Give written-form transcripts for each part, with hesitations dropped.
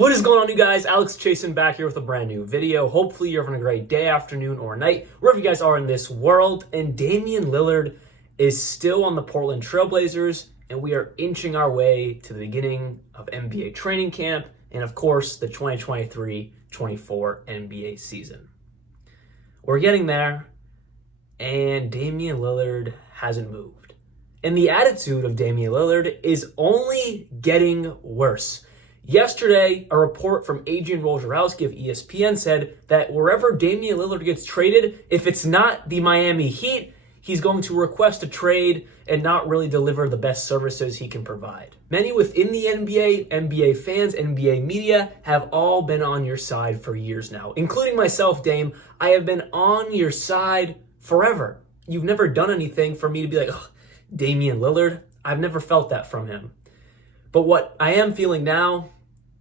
What is going on, you guys? Alex Chasen back here with a brand new video. Hopefully you're having a great day, afternoon, or night, wherever you guys are in this world. And Damian Lillard is still on the Portland Trailblazers, and we are inching our way to the beginning of NBA training camp and, of course, the 2023-24 NBA season. We're getting there, and Damian Lillard hasn't moved. And the attitude of Damian Lillard is only getting worse. Yesterday, a report from Adrian Wojnarowski of ESPN said that wherever Damian Lillard gets traded, if it's not the Miami Heat, he's going to request a trade and not really deliver the best services he can provide. Many within the NBA, NBA fans, NBA media have all been on your side for years now, including myself, Dame. I have been on your side forever. You've never done anything for me to be like, oh, Damian Lillard. I've never felt that from him. But what I am feeling now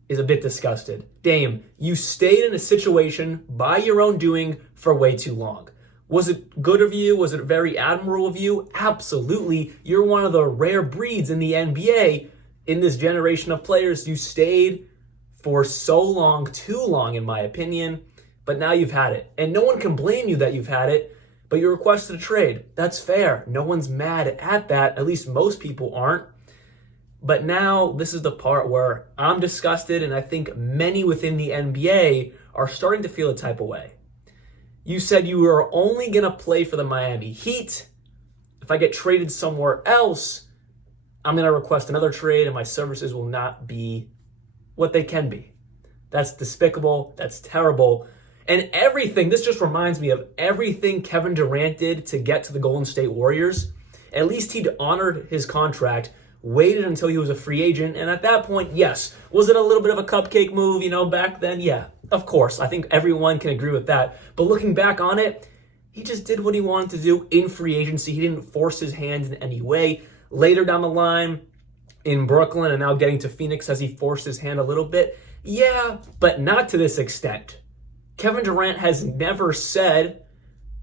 is a bit disgusted. Dame, you stayed in a situation by your own doing for way too long. Was it good of you? Was it very admirable of you? Absolutely. You're one of the rare breeds in the NBA in this generation of players. You stayed for so long, too long in my opinion, but now you've had it. And no one can blame you that you've had it, but you requested a trade. That's fair. No one's mad at that. At least most people aren't. But now this is the part where I'm disgusted, and I think many within the NBA are starting to feel a type of way. You said you were only going to play for the Miami Heat. If I get traded somewhere else, I'm going to request another trade, and my services will not be what they can be. That's despicable. That's terrible. And everything, this just reminds me of everything Kevin Durant did to get to the Golden State Warriors. At least he'd honored his contract, waited until he was a free agent, and at that point, yes. Was it a little bit of a cupcake move, back then? Yeah, of course. I think everyone can agree with that. But looking back on it, he just did what he wanted to do in free agency. He didn't force his hand in any way. Later down the line, in Brooklyn and now getting to Phoenix, has he forced his hand a little bit? Yeah, but not to this extent. Kevin Durant has never said,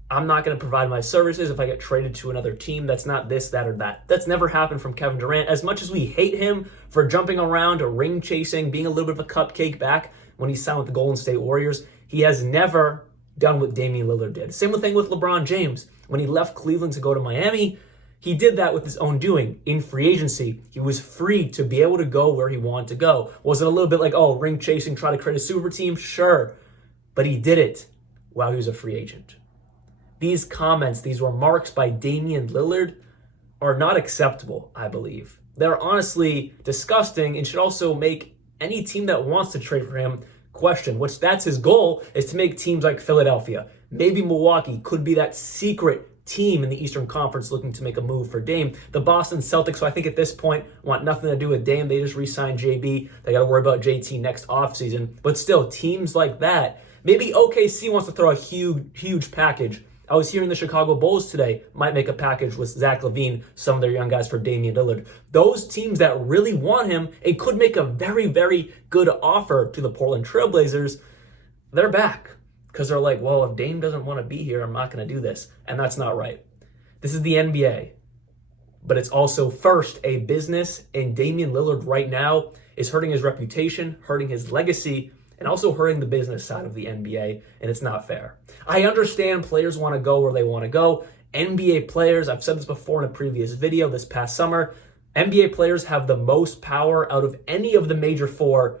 I'm not going to provide my services if I get traded to another team. That's not this, that, or that. That's never happened from Kevin Durant. As much as we hate him for jumping around, ring chasing, being a little bit of a cupcake back when he signed with the Golden State Warriors, he has never done what Damian Lillard did. Same thing with LeBron James. When he left Cleveland to go to Miami, he did that with his own doing. In free agency, he was free to be able to go where he wanted to go. Was it a little bit like, ring chasing, try to create a super team? Sure. But he did it while he was a free agent. These comments, these remarks by Damian Lillard are not acceptable, I believe. They're honestly disgusting and should also make any team that wants to trade for him question, which that's his goal, is to make teams like Philadelphia. Maybe Milwaukee could be that secret team in the Eastern Conference looking to make a move for Dame. The Boston Celtics, who I think at this point want nothing to do with Dame. They just re-signed JB. They got to worry about JT next offseason. But still, teams like that. Maybe OKC wants to throw a huge package. I was hearing the Chicago Bulls today might make a package with Zach LaVine, some of their young guys for Damian Lillard. Those teams that really want him and could make a very, very good offer to the Portland Trailblazers, they're back. Because they're like, well, if Dame doesn't want to be here, I'm not going to do this. And that's not right. This is the NBA. But it's also first a business, and Damian Lillard right now is hurting his reputation, hurting his legacy, and also hurting the business side of the NBA, and it's not fair. I understand players want to go where they want to go. NBA players, I've said this before in a previous video this past summer, NBA players have the most power out of any of the major four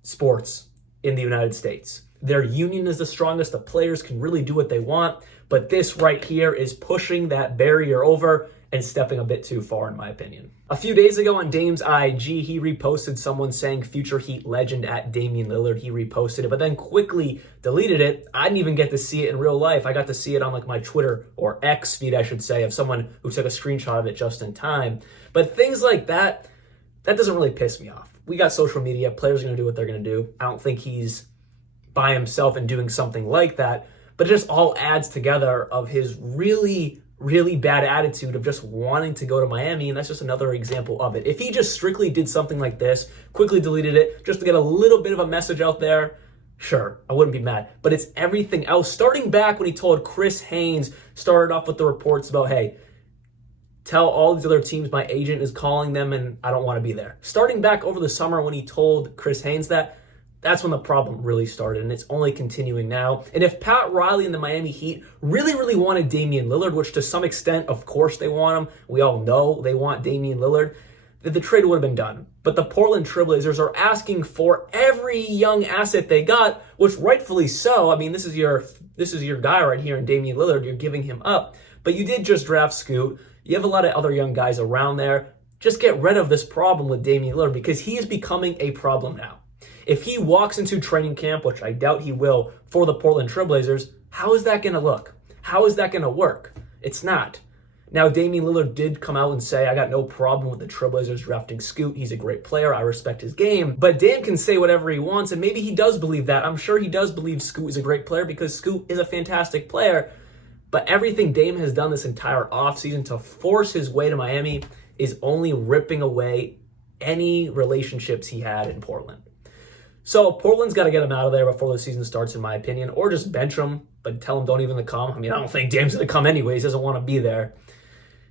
sports in the United States. Their union is the strongest. The players can really do what they want, but this right here is pushing that barrier over and stepping a bit too far, in my opinion. A few days ago on Dame's IG, he reposted someone saying future Heat legend at Damian Lillard. He reposted it, but then quickly deleted it. I didn't even get to see it in real life. I got to see it on my Twitter or X feed, I should say, of someone who took a screenshot of it just in time. But things like that doesn't really piss me off. We got social media. Players are going to do what they're going to do. I don't think he's by himself and doing something like that, but it just all adds together of his really bad attitude of just wanting to go to Miami, and that's just another example of it. If he just strictly did something like this, quickly deleted it, just to get a little bit of a message out there, sure, I wouldn't be mad. But it's everything else. Starting back when he told Chris Haynes, started off with the reports about, hey, tell all these other teams my agent is calling them and I don't want to be there. Starting back over the summer when he told Chris Haynes that, That's when the problem really started, and it's only continuing now. And if Pat Riley and the Miami Heat really, really wanted Damian Lillard, which to some extent, of course they want him, we all know they want Damian Lillard, then the trade would have been done. But the Portland Trailblazers are asking for every young asset they got, which rightfully so. I mean, this is your guy right here in Damian Lillard. You're giving him up. But you did just draft Scoot. You have a lot of other young guys around there. Just get rid of this problem with Damian Lillard because he is becoming a problem now. If he walks into training camp, which I doubt he will, for the Portland Trailblazers, how is that going to look? How is that going to work? It's not. Now, Damian Lillard did come out and say, I got no problem with the Trailblazers drafting Scoot. He's a great player. I respect his game. But Dame can say whatever he wants, and maybe he does believe that. I'm sure he does believe Scoot is a great player because Scoot is a fantastic player. But everything Dame has done this entire offseason to force his way to Miami is only ripping away any relationships he had in Portland. So Portland's got to get him out of there before the season starts, in my opinion, or just bench him, but tell him don't even come. I mean, I don't think Dame's going to come anyways. He doesn't want to be there.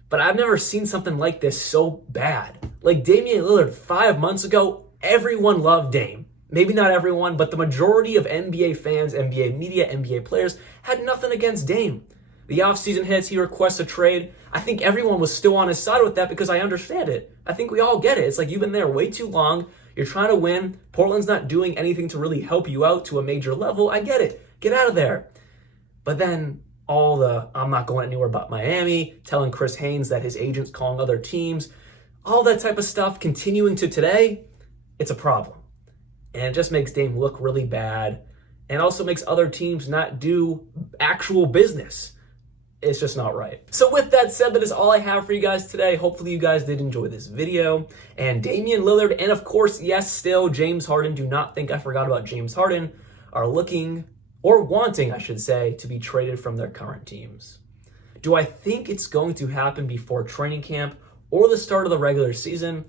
But I've never seen something like this so bad. Like Damian Lillard 5 months ago, everyone loved Dame. Maybe not everyone, but the majority of NBA fans, NBA media, NBA players had nothing against Dame. The offseason hits, he requests a trade. I think everyone was still on his side with that because I understand it. I think we all get it. It's like you've been there way too long. You're trying to win. Portland's not doing anything to really help you out to a major level. I get it. Get out of there. But then all the I'm not going anywhere but Miami, telling Chris Haynes that his agent's calling other teams, all that type of stuff continuing to today, it's a problem. And it just makes Dame look really bad and also makes other teams not do actual business. It's just not right. So with that said, that is all I have for you guys today. Hopefully you guys did enjoy this video. And Damian Lillard, and of course, yes, still James Harden, do not think I forgot about James Harden, are looking, or wanting, I should say, to be traded from their current teams. Do I think it's going to happen before training camp or the start of the regular season?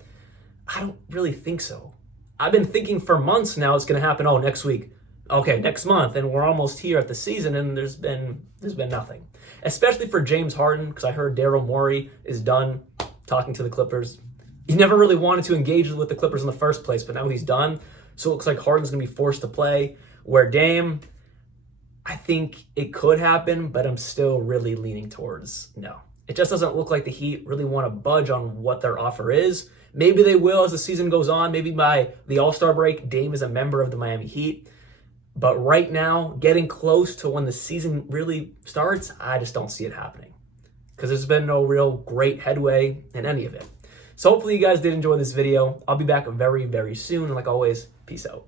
I don't really think so. I've been thinking for months now it's going to happen, next week. Okay, next month, and we're almost here at the season, and there's been nothing. Especially for James Harden, because I heard Daryl Morey is done talking to the Clippers. He never really wanted to engage with the Clippers in the first place, but now he's done. So it looks like Harden's going to be forced to play. Where Dame, I think it could happen, but I'm still really leaning towards no. It just doesn't look like the Heat really want to budge on what their offer is. Maybe they will as the season goes on. Maybe by the All-Star break, Dame is a member of the Miami Heat. But right now, getting close to when the season really starts, I just don't see it happening. Because there's been no real great headway in any of it. So hopefully you guys did enjoy this video. I'll be back very, very soon. And like always, peace out.